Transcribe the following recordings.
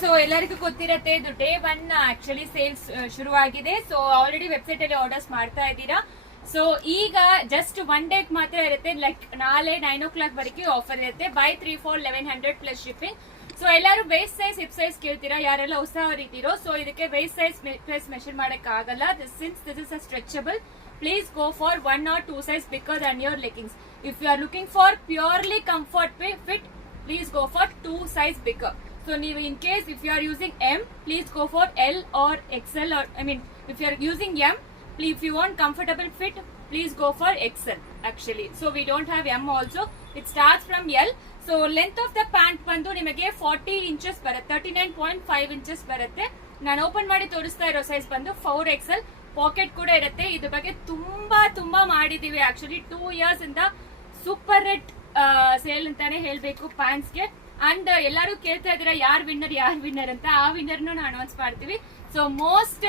So ಎಲ್ಲರಿಗೂ ಗೊತ್ತಿರತ್ತೆ, ಇದು day 1 actually sales ಶುರುವಾಗಿದೆ. ಸೊ ಆಲ್ರೆಡಿ ವೆಬ್ಸೈಟ್ ಅಲ್ಲಿ ಆರ್ಡರ್ಸ್ ಮಾಡ್ತಾ ಇದ್ದೀರಾ. ಸೊ ಈಗ ಜಸ್ಟ್ 1 ಡೇ ಮಾತ್ರ ಇರುತ್ತೆ. ಲೈಕ್ ನಾಳೆ 9 o'clock ವರೆಗೆ ಆಫರ್ ಇರುತ್ತೆ. By 3 for 1100 plus shipping. So ಎಲ್ಲರೂ ವೇಸ್ಟ್ ಸೈಜ್ ಹಿಪ್ ಸೈಜ್ ಕೇಳ್ತೀರಾ, ಯಾರೆಲ್ಲ ಹೊಸವರಿದ್ದೀರೋ. ಸೊ ಇದಕ್ಕೆ ವೇಸ್ಟ್ ಸೈಜ್ ಪ್ಲಸ್ ಮೆಷರ್ ಮಾಡಕ್ ಆಗಲ್ಲ. Since this is a stretchable, please go for 1 or 2 size bigger than your leggings. If you are looking for purely comfort fit, please go for 2 size bigger. So in case if you are using M, please go for L or XL, or if you are using M, if you want comfortable fit, please go for XL actually. So we don't have M also. It starts from L. So length of the pant ಬಂದು ನಿಮಗೆ 40 inches ಬರುತ್ತೆ, 39.5 inches ಬರುತ್ತೆ. ನಾನು open ಮಾಡಿ ತೋರಿಸ್ತಾ ಇರೋ size ಬಂದು 4XL. Packet ಕೂಡ ಇರುತ್ತೆ. ಇದ್ರ ಬಗ್ಗೆ ತುಂಬಾ ಮಾಡಿದೀವಿ ಆಕ್ಚುಲಿ. 2 years ಇಂದ ಸೂಪರ್ ರೆಟ್ ಸೇಲ್ ಅಂತಾನೆ ಹೇಳ್ಬೇಕು ಪ್ಯಾಂಟ್ಸ್ಗೆ. ಅಂಡ್ ಎಲ್ಲರೂ ಕೇಳ್ತಾ ಇದ್ದೀರಾ ಯಾರ್ ವಿನ್ನರ್ ಅಂತ. ಆ ವಿನ್ನರ್ನು ನಾವು ಅನೌನ್ಸ್ ಮಾಡ್ತೀವಿ. So most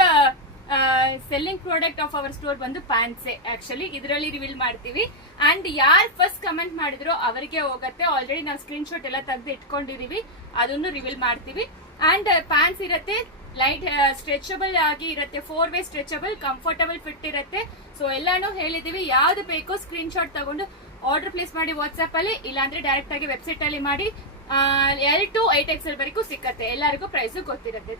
selling product of our store ಬಂದು ಪ್ಯಾಂಟ್ಸೇ ಆಕ್ಚುಲಿ. ಇದರಲ್ಲಿ ರಿವೀಲ್ ಮಾಡ್ತೀವಿ. ಅಂಡ್ ಯಾರು ಫಸ್ಟ್ ಕಮೆಂಟ್ ಮಾಡಿದ್ರು ಅವರಿಗೆ ಹೋಗುತ್ತೆ. ಆಲ್ರೆಡಿ ನಾವು ಸ್ಕ್ರೀನ್ ಶಾಟ್ ಎಲ್ಲ ತೆಗೆದು ಇಟ್ಕೊಂಡಿದೀವಿ, ಅದನ್ನು ರಿವೀಲ್ ಮಾಡ್ತೀವಿ. ಅಂಡ್ ಪ್ಯಾಂಟ್ಸ್ ಇರುತ್ತೆ, ಲೈಟ್ ಸ್ಟ್ರೆಚಬಲ್ ಆಗಿ ಇರುತ್ತೆ, 4 way ಸ್ಟ್ರೆಚಬಲ್, ಕಂಫರ್ಟಬಲ್ ಫಿಟ್ ಇರುತ್ತೆ. ಸೊ ಎಲ್ಲಾನು ಹೇಳಿದೀವಿ. ಯಾವ್ದು ಬೇಕೋ ಸ್ಕ್ರೀನ್ ಶಾಟ್ ತಗೊಂಡು ಆರ್ಡರ್ ಪ್ಲೇಸ್ ಮಾಡಿ ವಾಟ್ಸ್ಆಪ್ ಅಲ್ಲಿ, ಇಲ್ಲಾಂದ್ರೆ ಡೈರೆಕ್ಟ್ ಆಗಿ ವೆಬ್ಸೈಟ್ ಅಲ್ಲಿ ಮಾಡಿ. L to 8XL ವರೆಗೂ ಸಿಕ್ಕತ್ತೆ. ಎಲ್ಲರಿಗೂ ಪ್ರೈಸ್ ಗೊತ್ತಿರುತ್ತೆ.